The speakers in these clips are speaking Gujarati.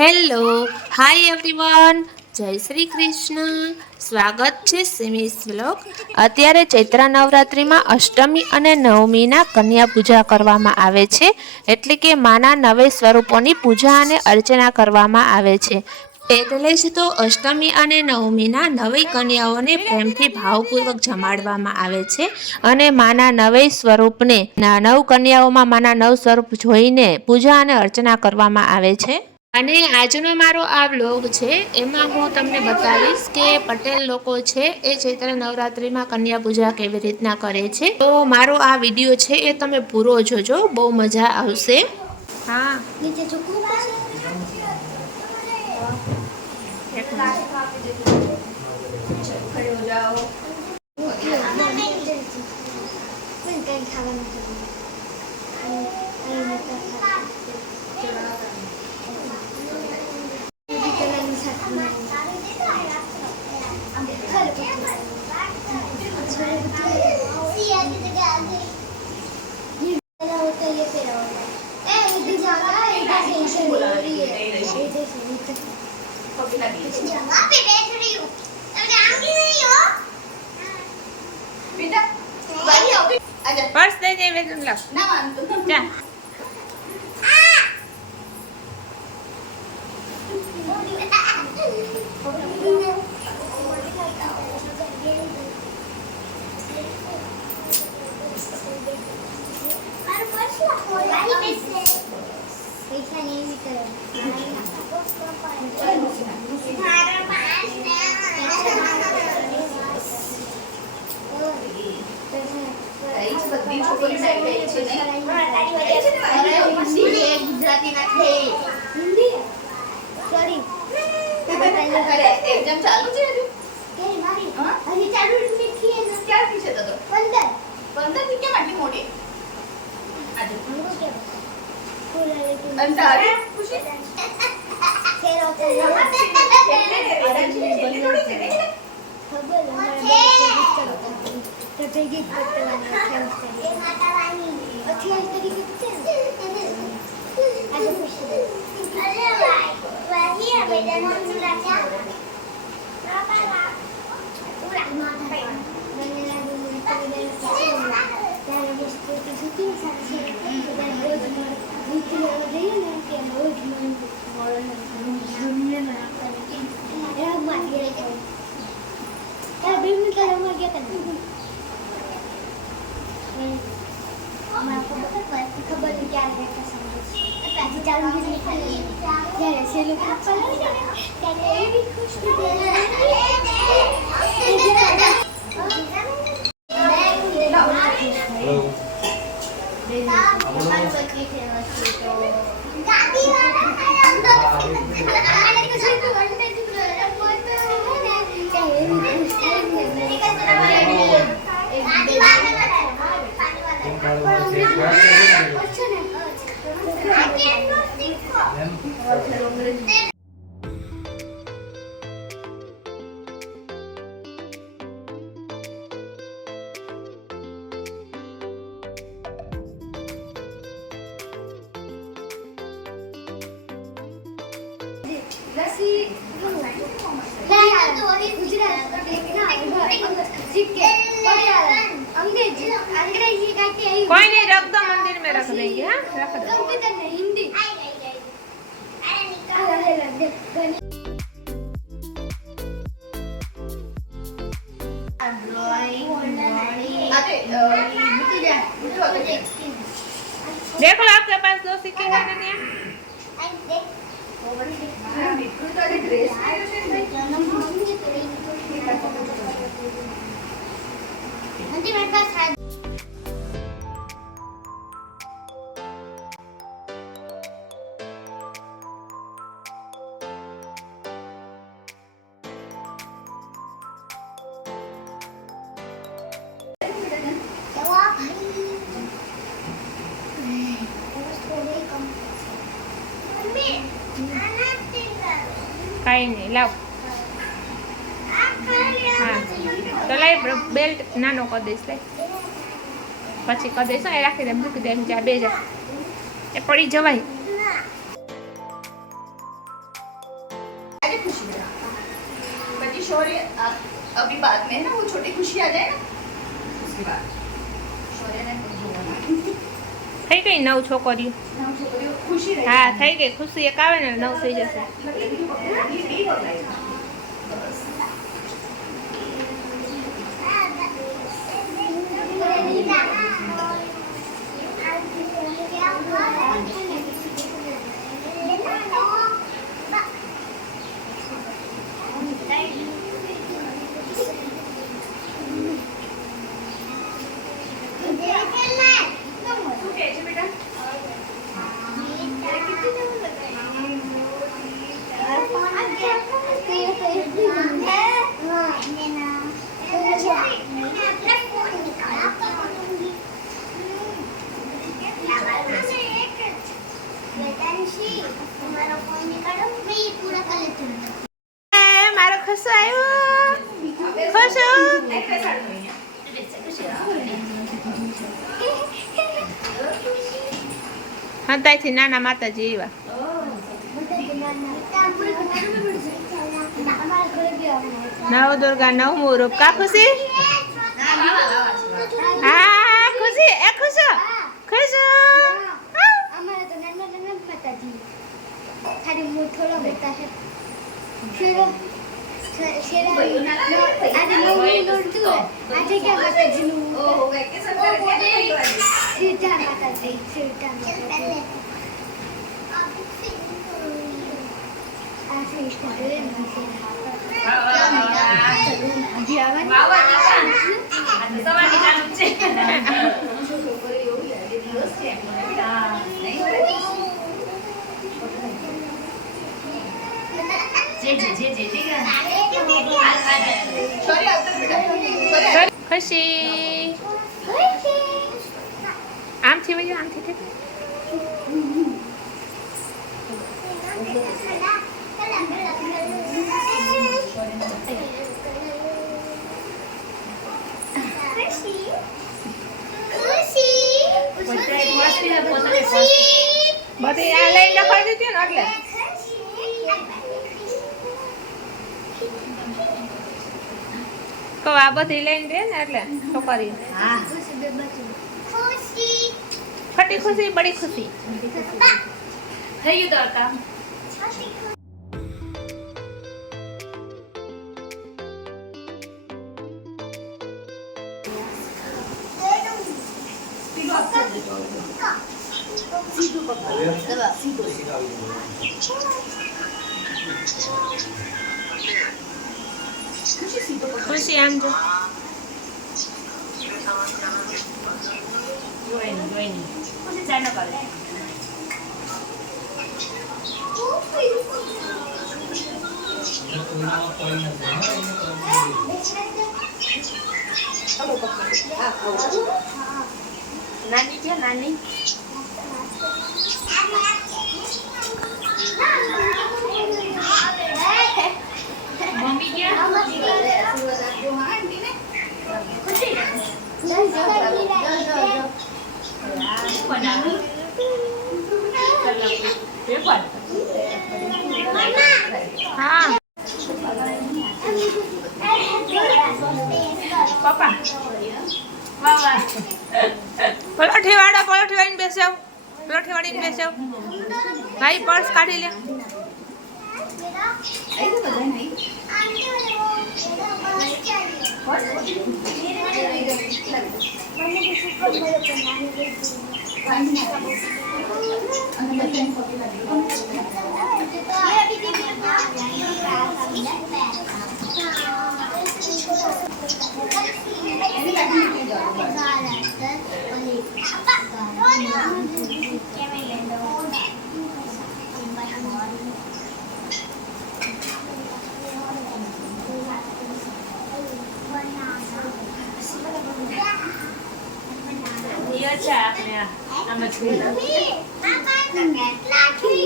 હેલો, હાય એવરીવન, જય શ્રી કૃષ્ણ. સ્વાગત છે સિમીસ વ્લોગ. અત્યારે ચૈત્ર નવરાત્રિમાં અષ્ટમી અને નવમીના કન્યા પૂજા કરવામાં આવે છે, એટલે કે માના નવે સ્વરૂપોની પૂજા અને અર્ચના કરવામાં આવે છે. એટલે જ તો અષ્ટમી અને નવમીના નવે કન્યાઓને પ્રેમથી ભાવપૂર્વક જમાડવામાં આવે છે અને માના નવે સ્વરૂપને નવ કન્યાઓમાં માના નવ સ્વરૂપ જોઈને પૂજા અને અર્ચના કરવામાં આવે છે. અને આજનો મારો આ વ્લોગ છે, એમાં હું તમને બતાવીશ કે પટેલ લોકો છે એ ચૈત્ર નવરાત્રિમાં કન્યા પૂજા કેવી રીતના કરે છે. તો મારો આ વિડીયો છે એ તમે પૂરો જોજો, બહુ મજા આવશે. હા, નીચે ઝૂકવું પડશે. पर्स दे दे वे तुम लोग ना मानतो जा एग्जाम चालू છે હજુ કે મારી હજી ચાલુ નથી છે ક્યારથી છે તો 15 થી કેમ આટલી મોટી આજે હું કે અંતારે ખુશી ખેરો તો ભેગી કરવાની અત્યારે તરીકે છે આજે ખુશી અરે ભાઈ વાહી બેટા નું રાખ્યા ખબર ક્યારે ચાલુ જ્યારે છેલ્લું ત્યારે એવી ખુશી कोई नहीं, रख दो, मंदिर में रख देंगे. हाँ, रख दो. हिंदी देखो आपके पास दो सिक्के हैं मेरे पास है. કાંઈ નહીં, લાવ. હા તો લાઈ બેલ્ટ નાનો કરી દઈશ, લાઈ પછી કરી દઈશ. એ રાખી દે, મૂકી દે, એમ જ્યાં બે જા એ પડી જવાય. खुशी है बच्ची शौर्य अभी बाद में ना वो छोटी खुशी आ जाए ना उसके बाद शौर्य ने થઈ ગઈ 9 છોકરીઓ खुशी रहे હા થઈ ગઈ ખુશી એક આવે ને 9 થઈ જશે મારો ખસો આવ્યો ખસો હંતાઈથી નાના માતાજી આવ્યા નવ દુર્ગા નવમું રૂપ કા ખુશી હા ખુશી એ ખુશો ખુશો हमारा तो नन्ना नन्ना माताजी थारे मुंह थोड़ा होता है फिर शेरा आज नौमी नोटू है आज क्या माताजी नु ओ वेकेशन करके सीता माताजी सीता माताजी ऐसे इष्ट ખુશી આમથી વયો આમથી બધી આ લઈને લખાઈ દીધી ને એટલે કહો આ બધી લઈને દે ને એટલે છોકરી ખટી ખુશી બડી ખુશી થઈ ગયું તો કામ ખુશી આમ જો खुशी चाय न करे नानी क्या नानी मम्मी क्या હા पापा वाह वाह પલોઠી વાળીને બેસાવ પલોઠી વાળીને બેસાવ ભાઈ પર્સ કાઢી લે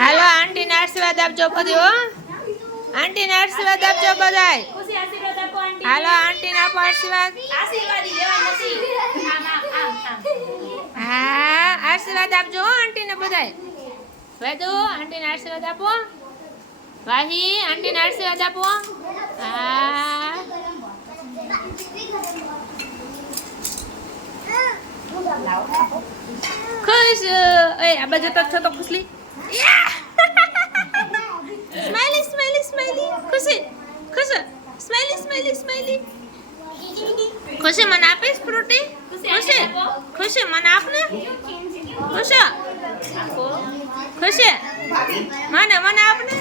હાલો આંટીને આશીર્વાદ આપજો બધી હો આંટીને આશીર્વાદ આપજો બધાય હાલો આંટીને આપો આશીર્વાદ હા આશીર્વાદ આપજો હો આંટીને બધાય વેદુ આંટીને આશીર્વાદ આપો વાહી આંટીને આશીર્વાદ આપો. હા ખુશ. એ આ બાજુ તક છો તો ખુશલી. Smiley smiley smiley. ખુશી ખુશ. Smiley smiley smiley. ખુશી મને આપીશ ફ્રૂટી? ખુશી ખુશી મને આપને. ખુશી ખુશી મને આપને.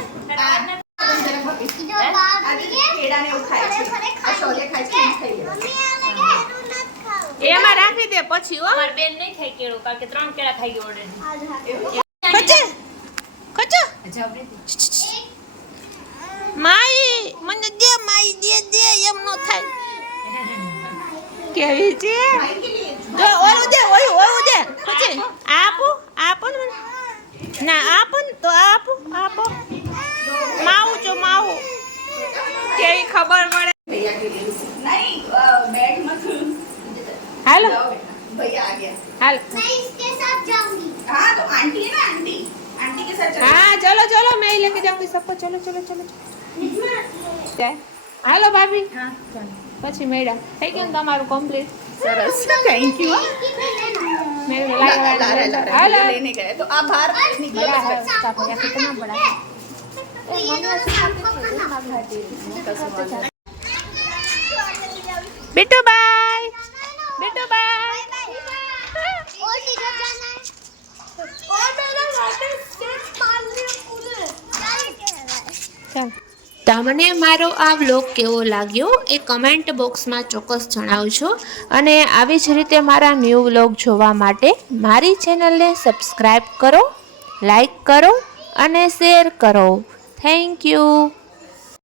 કેળાને એવું ખાય છે આ શોલે ખાય છે એમ ખાઈ લે. એમાં રાખી દે પછી હો. મારી બેન નહીં ખાય કેળું કારણ કે 3 કેળા ખાઈ ગઈ ઓલરેડી. ખુશી ખુશી માઈ મને દે. માઈ દે દે એમ નો થાય. કેવી છે જો ઓલું દે ઓલું દે. પછી આપો ને મને. ના આપો ને તો આપો માવું જો માવું કેવી ખબર પડે. ભૈયા के लिए नहीं बैग मत હાલો जाओ बेटा भैया आ गया હાલ. मैं इसके साथ जाऊंगी हाँ तो आंटी है ना आंटी आंटी के साथ चलो हाँ चलो मैं ही लेके जाऊंगी सबको. चलो હાલો ભાભી. हाँ પછી મેળા થઈ ગયું ને તમારું કમ્પ્લીટ. सरस थैंक यू હાલો लेने गए तो आप बाहर निकलो बड़ा है उसका भैया कितना बड़ा है. Bittu bye Bittu bye. और किधर जाना है और मेरा वाटर स्केट पालने पूरे ચાલ. તમને મારો આ વ્લોગ કેવો લાગ્યો એ કમેન્ટ બોક્સમાં ચોક્કસ જણાવજો. અને આવી જ રીતે મારા ન્યૂ વ્લોગ જોવા માટે મારી ચેનલને સબસ્ક્રાઈબ કરો, લાઈક કરો અને શેર કરો. Thank you.